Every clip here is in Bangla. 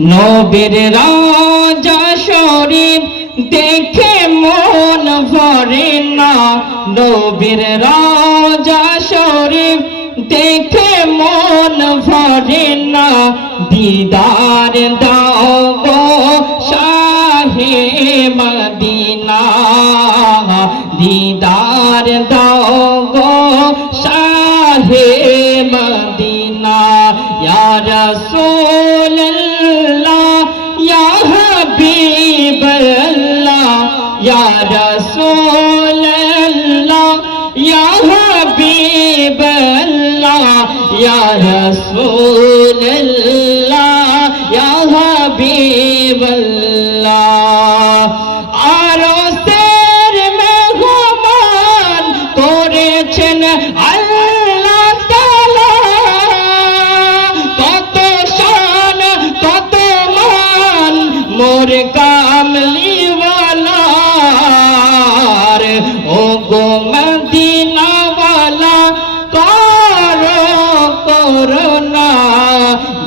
নবীর রাজা শরীফ দেখে মন ভরে না। নবীর রাজা শরীফ দেখে মন ভরে না। দিদার দাও শাহে মদিনা। দিদার দাও শাহে মদিনা। ইয়া রাসূলুল্লাহ ইয়া হাবিবাল্লাহ আরশের মেহমান করেছেন আল্লাহ তাআলা। কত শান কত মান মোর কামলিওয়ালার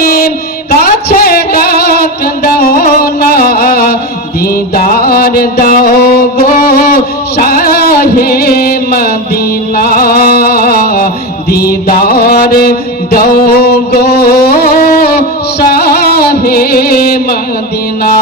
করিম কাছে ডাক দাও না, দিদার দাও গো শাহে মদিনা, দিদার দাও গো শাহে মদিনা।